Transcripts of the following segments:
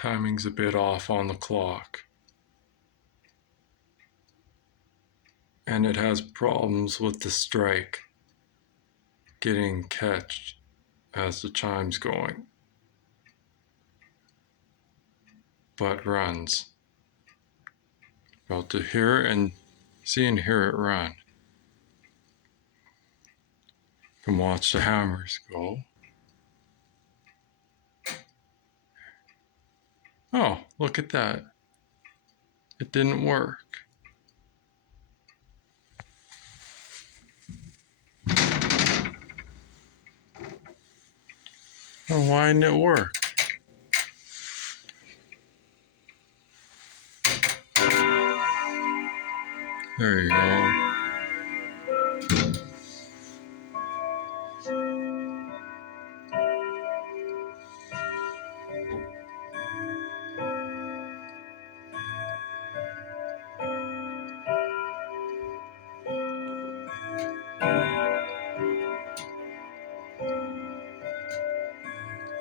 Timing's a bit off on the clock. And it has problems with the strike getting catched as the chime's going, but runs. Well, to hear and see and hear it run. You can watch the hammers go. Oh, look at that. It didn't work. Oh, why didn't it work? There you go.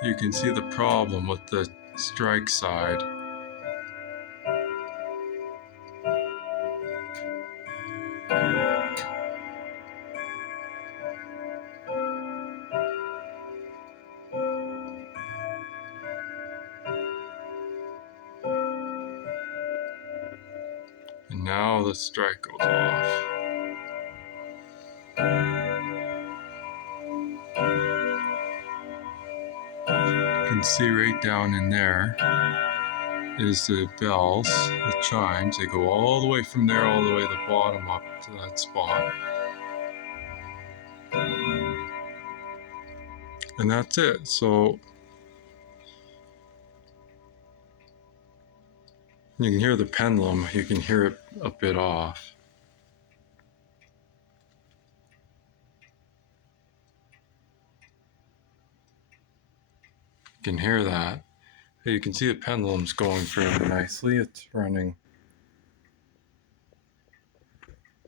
You can see the problem with the strike side. And now the strike goes off. You can see right down in there is the bells, the chimes. They go all the way from there all the way to the bottom up to that spot. And that's it. So you can hear the pendulum. You can hear it a bit off. You can hear that. You can see the pendulum's going fairly nicely. It's running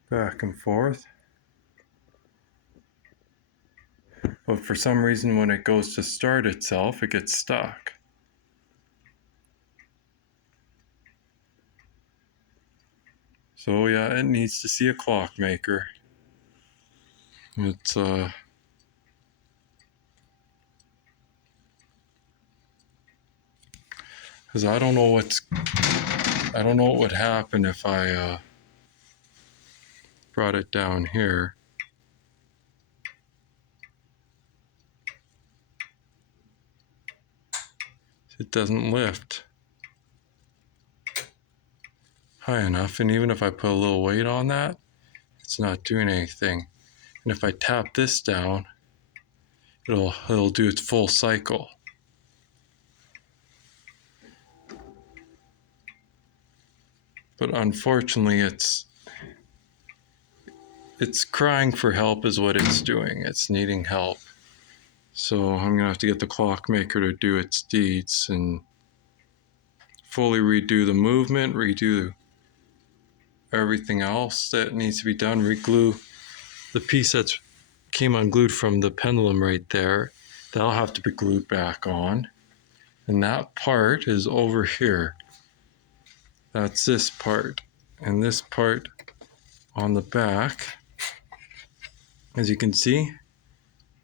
back and forth. But for some reason, when it goes to start itself, it gets stuck. So yeah, it needs to see a clockmaker. It's because I don't know what would happen if I brought it down here. It doesn't lift high enough, and even if I put a little weight on that, it's not doing anything. And if I tap this down, it'll do its full cycle. But unfortunately, it's crying for help is what it's doing. It's needing help. So I'm gonna have to get the clockmaker to do its deeds and fully redo the movement, redo everything else that needs to be done, reglue the piece that came unglued from the pendulum right there. That'll have to be glued back on. And that part is over here. That's this part. And this part on the back, as you can see,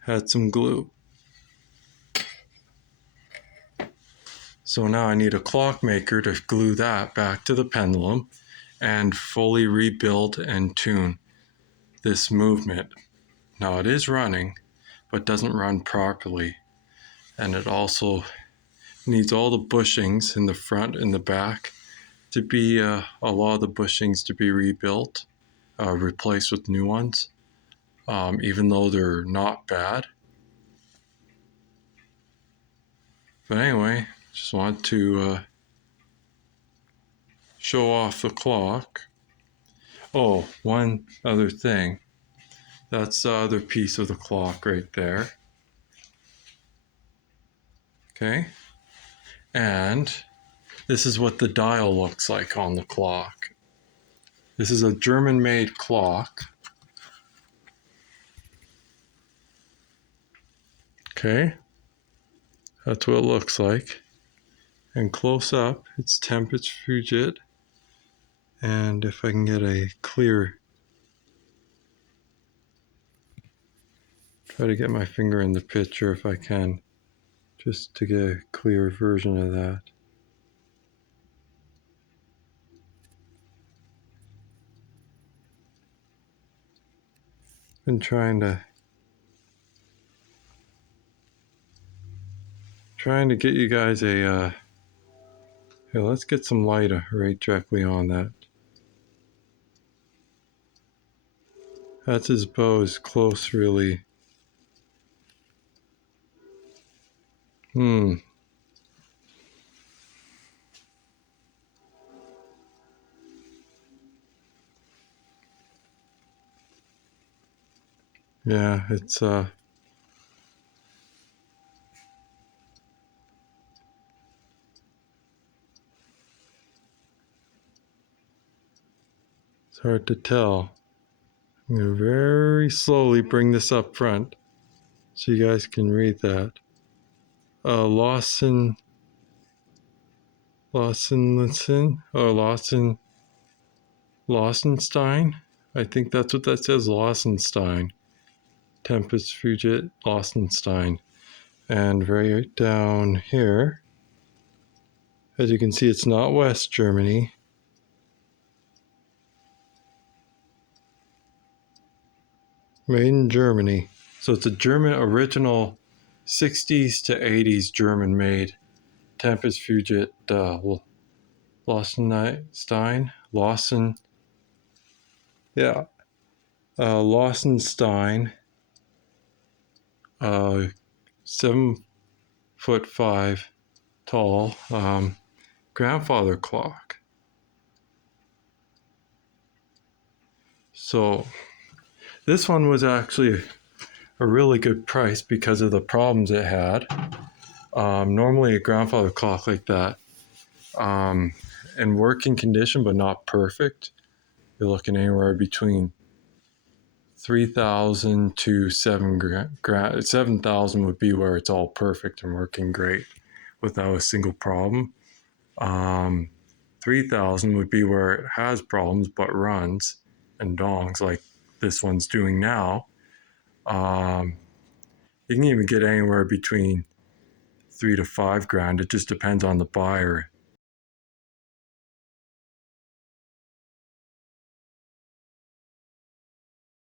had some glue. So now I need a clockmaker to glue that back to the pendulum and fully rebuild and tune this movement. Now it is running, but doesn't run properly. And it also needs all the bushings in the front and the back to be, a lot of the bushings to be rebuilt, replaced with new ones, even though they're not bad. But anyway, just want to show off the clock. Oh, one other thing. That's the other piece of the clock right there. Okay. And this is what the dial looks like on the clock. This is a German-made clock. Okay. That's what it looks like. And close up, it's Tempest Fugit. And if I can get a clear, try to get my finger in the picture if I can, just to get a clear version of that. Been trying to get you guys a here, let's get some light right directly on that. That's his bow is close, really. Yeah, it's hard to tell. I'm going to very slowly bring this up front so you guys can read that. Lawson, Lawsonstein. I think that's what that says, Lawsonstein. Tempest Fugit, Lawsonstein. And right down here, as you can see, it's not West Germany. Made in Germany. So it's a German original 60s to 80s German made Tempest Fugit Lawsonstein. Lawsonstein. 7'5" tall. Grandfather clock. So this one was actually a really good price because of the problems it had. Normally a grandfather clock like that, in working condition but not perfect, you're looking anywhere between 3,000 to 7,000 would be where it's all perfect and working great without a single problem. 3,000 would be where it has problems but runs and dongs like this one's doing now. You can even get anywhere between $3,000 to $5,000. It just depends on the buyer